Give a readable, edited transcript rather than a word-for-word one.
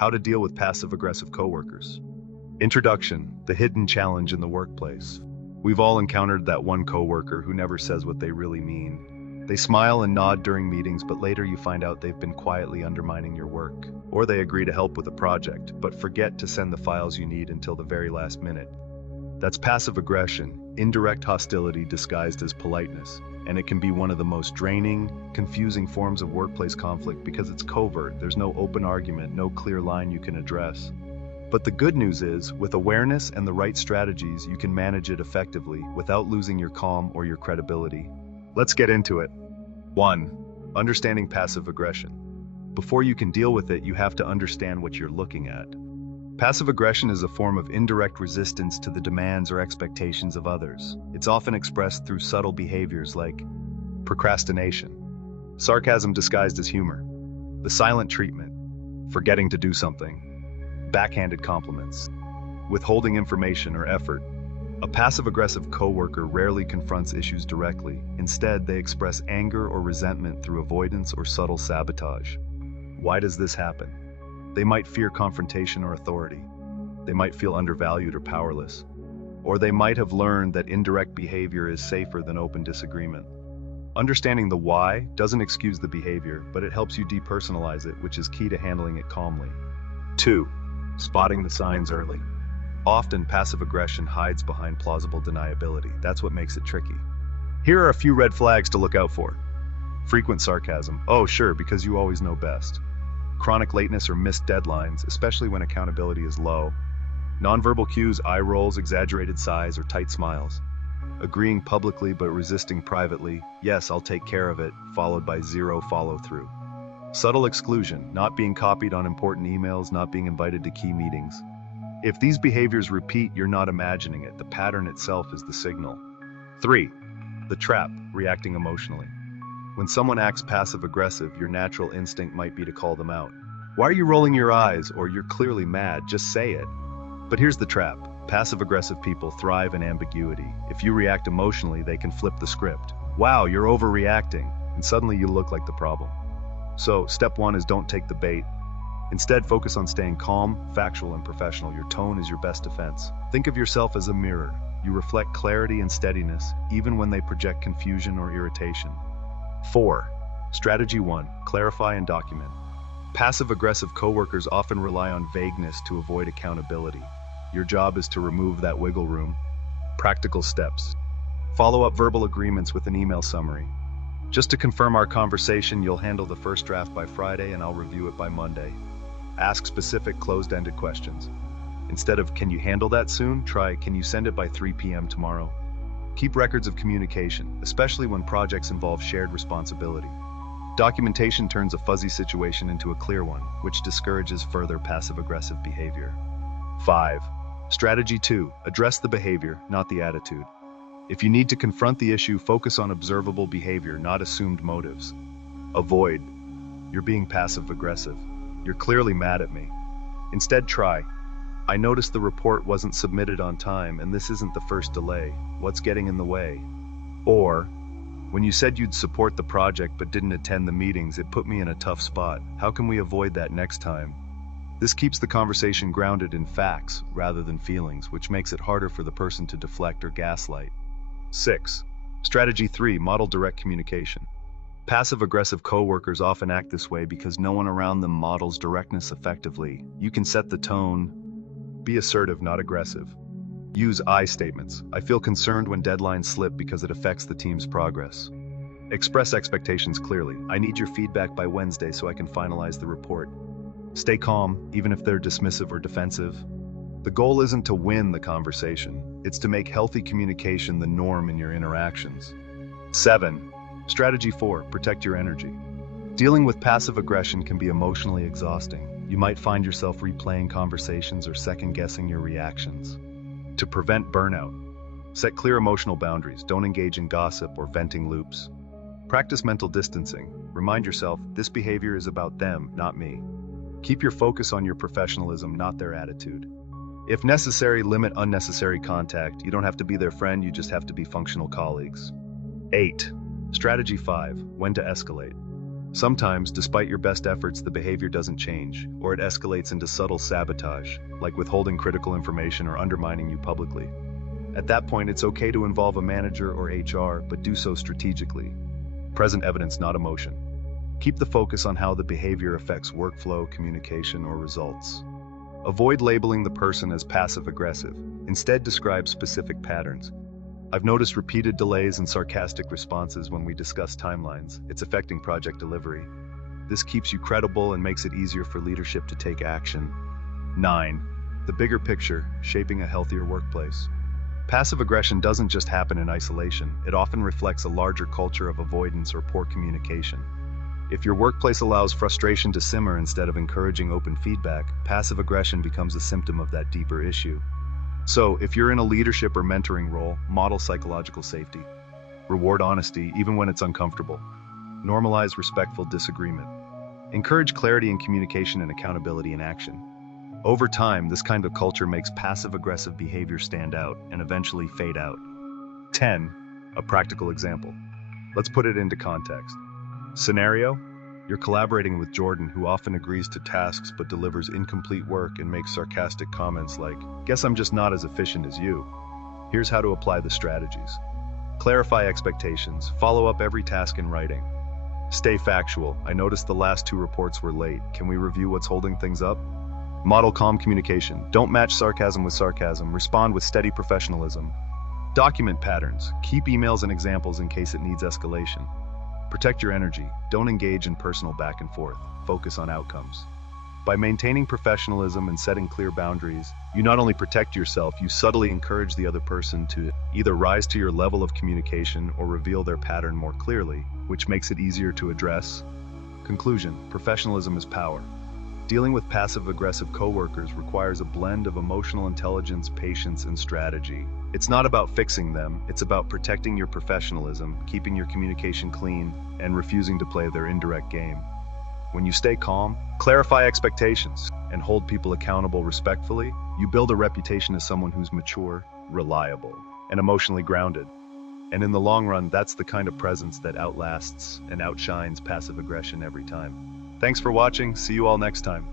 How to deal with passive-aggressive coworkers. Introduction, the hidden challenge in the workplace. We've all encountered that one coworker who never says what they really mean. They smile and nod during meetings, but later you find out they've been quietly undermining your work. Or they agree to help with a project, but forget to send the files you need until the very last minute. That's passive aggression, indirect hostility disguised as politeness, and it can be one of the most draining, confusing forms of workplace conflict because it's covert. There's no open argument, no clear line you can address. But the good news is, with awareness and the right strategies, you can manage it effectively without losing your calm or your credibility. Let's get into it. 1. Understanding passive aggression. Before you can deal with it, you have to understand what you're looking at. Passive aggression is a form of indirect resistance to the demands or expectations of others. It's often expressed through subtle behaviors like procrastination, sarcasm disguised as humor, the silent treatment, forgetting to do something, backhanded compliments, withholding information or effort. A passive-aggressive coworker rarely confronts issues directly. Instead, they express anger or resentment through avoidance or subtle sabotage. Why does this happen? They might fear confrontation or authority. They might feel undervalued or powerless. Or they might have learned that indirect behavior is safer than open disagreement. Understanding the why doesn't excuse the behavior, but it helps you depersonalize it, which is key to handling it calmly. 2. Spotting the signs early. Often, passive aggression hides behind plausible deniability. That's what makes it tricky. Here are a few red flags to look out for. Frequent sarcasm. Oh, sure, because you always know best. Chronic lateness or missed deadlines, especially when accountability is low. Nonverbal cues, eye rolls, exaggerated sighs, or tight smiles. Agreeing publicly but resisting privately. Yes, I'll take care of it, followed by zero follow-through. Subtle exclusion, not being copied on important emails, not being invited to key meetings. If these behaviors repeat, you're not imagining it. The pattern itself is the signal. 3. The trap, reacting emotionally. When someone acts passive-aggressive, your natural instinct might be to call them out. Why are you rolling your eyes? Or you're clearly mad, just say it. But here's the trap. Passive-aggressive people thrive in ambiguity. If you react emotionally, they can flip the script. Wow, you're overreacting, and suddenly you look like the problem. So, step 1 is don't take the bait. Instead, focus on staying calm, factual, and professional. Your tone is your best defense. Think of yourself as a mirror. You reflect clarity and steadiness, even when they project confusion or irritation. 4. Strategy 1. Clarify and document. Passive-aggressive coworkers often rely on vagueness to avoid accountability. Your job is to remove that wiggle room. Practical steps. Follow up verbal agreements with an email summary. Just to confirm our conversation, you'll handle the first draft by Friday and I'll review it by Monday. Ask specific closed-ended questions. Instead of, can you handle that soon? Try, can you send it by 3 p.m. tomorrow? Keep records of communication, especially when projects involve shared responsibility. Documentation turns a fuzzy situation into a clear one, which discourages further passive-aggressive behavior. 5. Strategy 2. Address the behavior, not the attitude. If you need to confront the issue, focus on observable behavior, not assumed motives. Avoid, you're being passive-aggressive. You're clearly mad at me. Instead, try, I noticed the report wasn't submitted on time and this isn't the first delay. What's getting in the way? Or, when you said you'd support the project but didn't attend the meetings, it put me in a tough spot. How can we avoid that next time? This keeps the conversation grounded in facts rather than feelings, which makes it harder for the person to deflect or gaslight. 6. Strategy 3. Model direct communication. Passive-aggressive coworkers often act this way because no one around them models directness effectively. You can set the tone. Be assertive, not aggressive. Use I statements. I feel concerned when deadlines slip because it affects the team's progress. Express expectations clearly. I need your feedback by Wednesday so I can finalize the report. Stay calm, even if they're dismissive or defensive. The goal isn't to win the conversation. It's to make healthy communication the norm in your interactions. 7. Strategy 4. Protect your energy. Dealing with passive aggression can be emotionally exhausting. You might find yourself replaying conversations or second-guessing your reactions. To prevent burnout, set clear emotional boundaries. Don't engage in gossip or venting loops. Practice mental distancing. Remind yourself, this behavior is about them, not me. Keep your focus on your professionalism, not their attitude. If necessary, limit unnecessary contact. You don't have to be their friend, you just have to be functional colleagues. 8. Strategy 5. When to escalate. Sometimes, despite your best efforts, the behavior doesn't change, or it escalates into subtle sabotage, like withholding critical information or undermining you publicly. At that point, it's okay to involve a manager or HR, but do so strategically. Present evidence, not emotion. Keep the focus on how the behavior affects workflow, communication, or results. Avoid labeling the person as passive-aggressive. Instead, describe specific patterns. I've noticed repeated delays and sarcastic responses when we discuss timelines. It's affecting project delivery. This keeps you credible and makes it easier for leadership to take action. 9. The bigger picture, shaping a healthier workplace. Passive aggression doesn't just happen in isolation. It often reflects a larger culture of avoidance or poor communication. If your workplace allows frustration to simmer instead of encouraging open feedback, passive aggression becomes a symptom of that deeper issue. So, if you're in a leadership or mentoring role, model psychological safety. Reward honesty even when it's uncomfortable. Normalize respectful disagreement. Encourage clarity in communication and accountability in action. Over time, this kind of culture makes passive-aggressive behavior stand out and eventually fade out. 10. A practical example. Let's put it into context. Scenario: you're collaborating with Jordan, who often agrees to tasks but delivers incomplete work and makes sarcastic comments like, "Guess I'm just not as efficient as you." Here's how to apply the strategies. Clarify expectations. Follow up every task in writing. Stay factual. "I noticed the last 2 reports were late. Can we review what's holding things up?" Model calm communication. Don't match sarcasm with sarcasm. Respond with steady professionalism. Document patterns. Keep emails and examples in case it needs escalation. Protect your energy. Don't engage in personal back and forth. Focus on outcomes. By maintaining professionalism and setting clear boundaries, you not only protect yourself, you subtly encourage the other person to either rise to your level of communication or reveal their pattern more clearly, which makes it easier to address. Conclusion: professionalism is power. Dealing with passive-aggressive coworkers requires a blend of emotional intelligence, patience, and strategy. It's not about fixing them, it's about protecting your professionalism, keeping your communication clean, and refusing to play their indirect game. When you stay calm, clarify expectations, and hold people accountable respectfully, you build a reputation as someone who's mature, reliable, and emotionally grounded. And in the long run, that's the kind of presence that outlasts and outshines passive aggression every time. Thanks for watching. See you all next time.